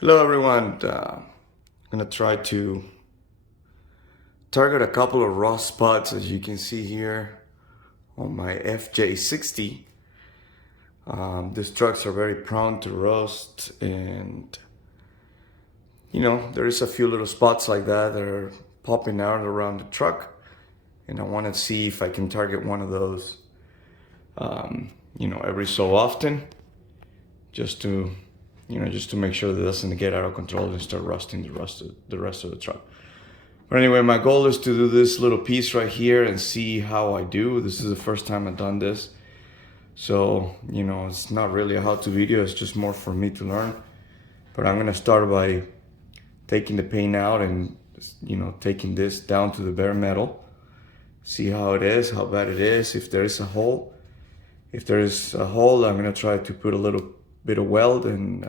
Hello everyone, I'm gonna try to target a couple of rust spots as you can see here on my FJ60. These trucks are very prone to rust, and there is a few little spots like that are popping out around the truck, and I want to see if I can target one of those every so often, just to make sure that it doesn't get out of control and start rusting the rest of the truck. But anyway, my goal is to do this little piece right here and see how I do. This is the first time I've done this. So, it's not really a how-to video, it's just more for me to learn. But I'm gonna start by taking the paint out and, taking this down to the bare metal. See how it is, how bad it is, if there is a hole. If there is a hole, I'm gonna try to put a little bit of weld and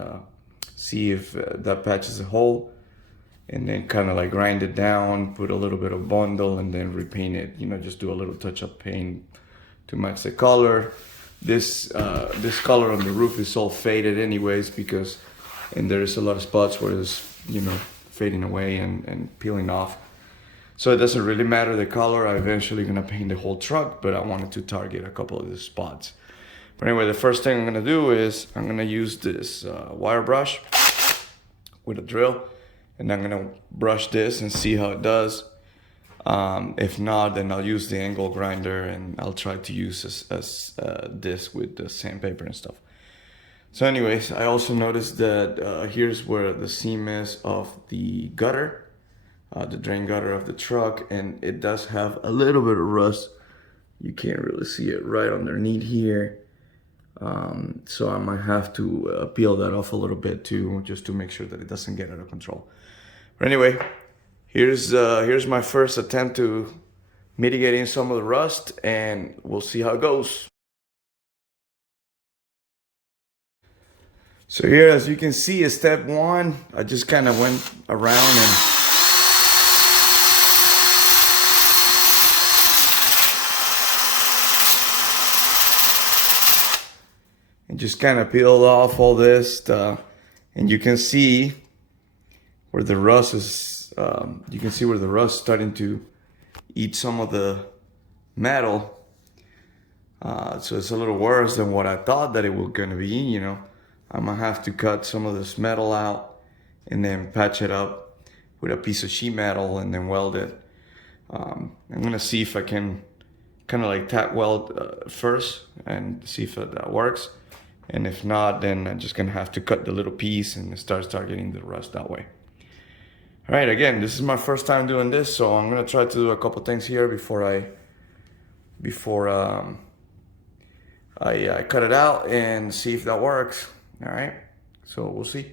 see if that patches a hole, and then kind of like grind it down, put a little bit of bondo, and then repaint it. Just do a little touch-up paint to match the color. This color on the roof is all faded anyways, and there's a lot of spots where it's fading away and peeling off. So it doesn't really matter the color. I'm eventually gonna paint the whole truck, but I wanted to target a couple of these spots. But anyway, the first thing I'm gonna do is I'm gonna use this wire brush with a drill, and I'm gonna brush this and see how it does. If not, then I'll use the angle grinder, and I'll try to use this with the sandpaper and stuff. So anyways, I also noticed that here's where the seam is of the gutter, the drain gutter of the truck, and it does have a little bit of rust. You can't really see it right underneath here. So I might have to peel that off a little bit too, just to make sure that it doesn't get out of control. But anyway, here's my first attempt to mitigating some of the rust, and we'll see how it goes. So here, as you can see, is step one. I just kind of went around and just kind of peeled off all this, and you can see where the rust is. You can see where the rust starting to eat some of the metal. So it's a little worse than what I thought that it was gonna be. I'm gonna have to cut some of this metal out and then patch it up with a piece of sheet metal and then weld it. I'm gonna see if I can kind of like tack weld first and see if that works. And if not, then I'm just gonna have to cut the little piece and start targeting the rust that way. All right, again, this is my first time doing this, so I'm gonna try to do a couple things here before I cut it out and see if that works. All right, so we'll see.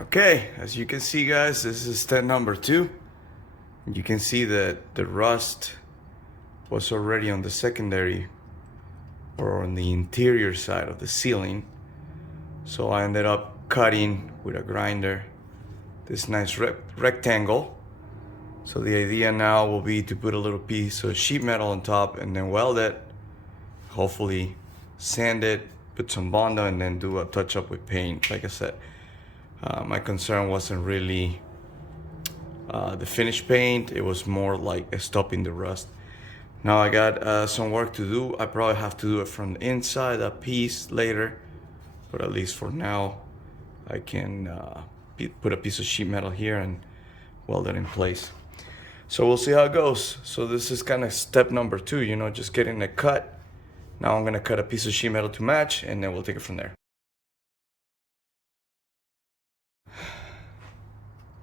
Okay, as you can see, guys, this is step number 2. You can see that the rust was already on the secondary or on the interior side of the ceiling. So I ended up cutting with a grinder this nice rectangle. So the idea now will be to put a little piece of sheet metal on top and then weld it, hopefully sand it, put some bondo, and then do a touch up with paint. Like I said, my concern wasn't really the finished paint, it was more like stopping the rust. Now I got some work to do. I probably have to do it from the inside, that piece, later, but at least for now I can put a piece of sheet metal here and weld it in place. So we'll see how it goes. So this is kind of step number 2, just getting it cut. Now I'm gonna cut a piece of sheet metal to match, and then we'll take it from there.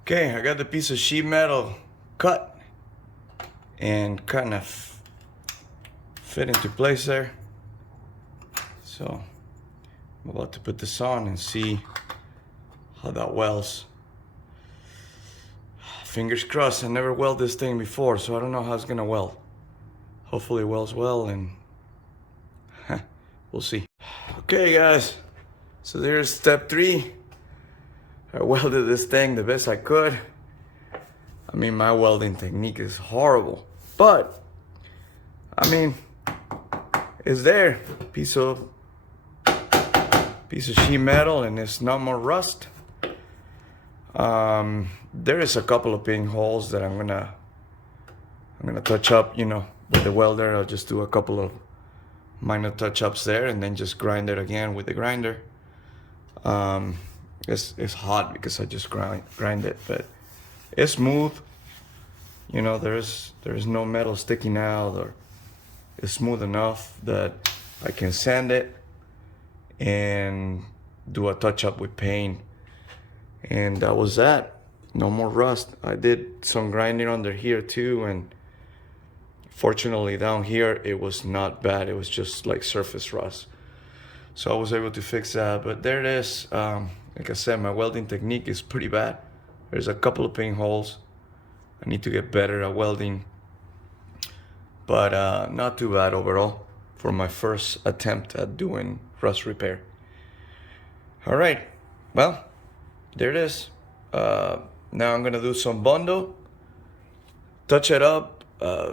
Okay, I got the piece of sheet metal cut and kind of fit into place there. So I'm about to put this on and see how that welds. Fingers crossed. I never welded this thing before, so I don't know how it's gonna weld. Hopefully it welds well, and we'll see. Okay, guys, so there's step 3. I welded this thing the best I could. I mean, my welding technique is horrible, but I mean, is there. Piece of sheet metal, and it's not more rust. There is a couple of pinholes that I'm gonna touch up, you know, with the welder. I'll just do a couple of minor touch-ups there and then just grind it again with the grinder. It's hot because I just grind it, but it's smooth. You know, there's no metal sticking out, or it's smooth enough that I can sand it and do a touch-up with paint. And that was that. No more rust. I did some grinding under here too, and fortunately down here it was not bad. It was just like surface rust, so I was able to fix that. But there it is. Like I said, my welding technique is pretty bad. There's a couple of pinholes. I need to get better at welding, but not too bad overall for my first attempt at doing rust repair. All right, well, there it is. Now I'm gonna do some bondo, touch it up,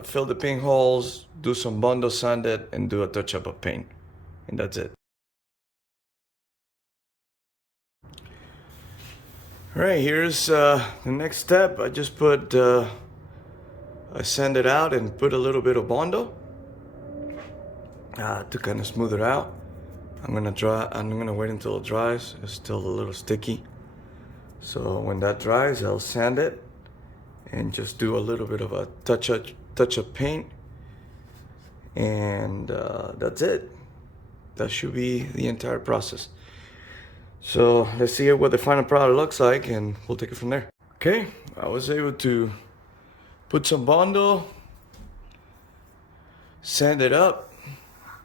fill the pinholes, do some bondo, sand it, and do a touch-up of paint, and that's it. All right, here's the next step. I just put, I sand it out and put a little bit of bondo to kind of smooth it out. I'm gonna wait until it dries. It's still a little sticky. So when that dries, I'll sand it and just do a little bit of a touch of paint, and that's it. That should be the entire process. So let's see what the final product looks like, and we'll take it from there. Okay, I was able to put some bondo, sand it up,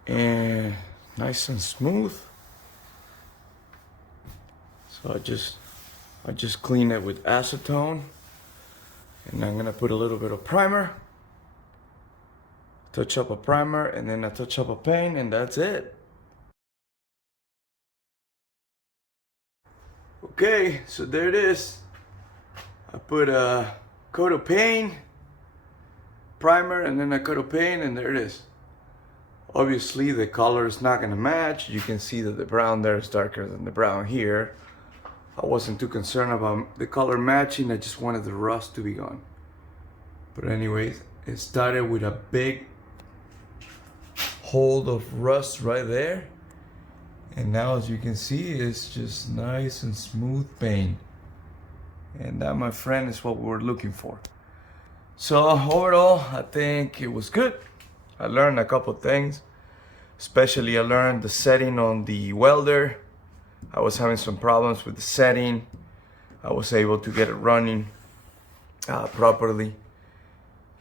and nice and smooth. So I just clean it with acetone, and I'm gonna put a little bit of primer, touch up a primer, and then a touch up a paint, and that's it. Okay, so there it is. I put a coat of paint, primer, and then a coat of paint, and there it is. Obviously the color is not gonna match. You can see that the brown there is darker than the brown here. I wasn't too concerned about the color matching. I just wanted the rust to be gone. But anyways, it started with a big hole of rust right there. And now, as you can see, it's just nice and smooth paint. And that, my friend, is what we're looking for. So overall, I think it was good. I learned a couple things. Especially I learned the setting on the welder. I was having some problems with the setting. I was able to get it running properly.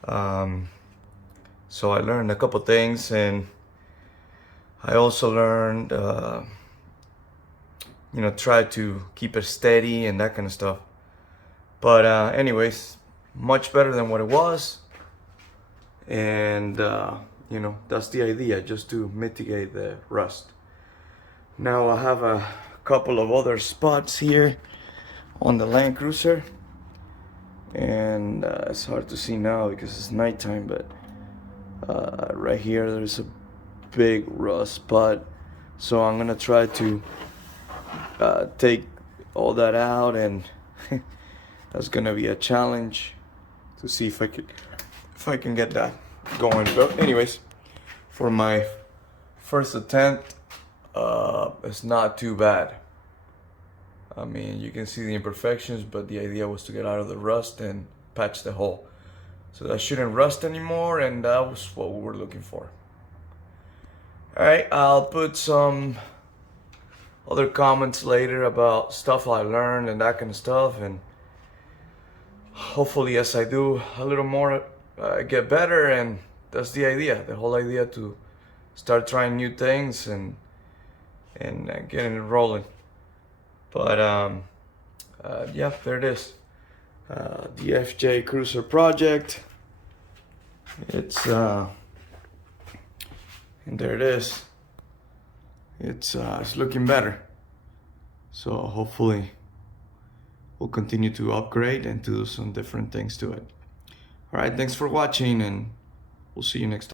So I learned a couple things, and I also learned, you know, try to keep it steady and that kind of stuff. But anyways, much better than what it was. And, you know, that's the idea, just to mitigate the rust. Now I have a couple of other spots here on the Land Cruiser. And it's hard to see now because it's nighttime, but right here there's a big rust spot. So I'm gonna try to take all that out, and that's gonna be a challenge to see if I can get that going. But anyways, for my first attempt, it's not too bad. I mean, you can see the imperfections, but the idea was to get out of the rust and patch the hole. So that shouldn't rust anymore, and that was what we were looking for. Alright, I'll put some other comments later about stuff I learned and that kind of stuff, and hopefully as I do a little more, get better. And that's the idea, the whole idea, to start trying new things and getting it rolling. But yeah, there it is, the FJ60 Project. It's and there it is. It's looking better. So hopefully we'll continue to upgrade and to do some different things to it. All right, thanks for watching, and we'll see you next time.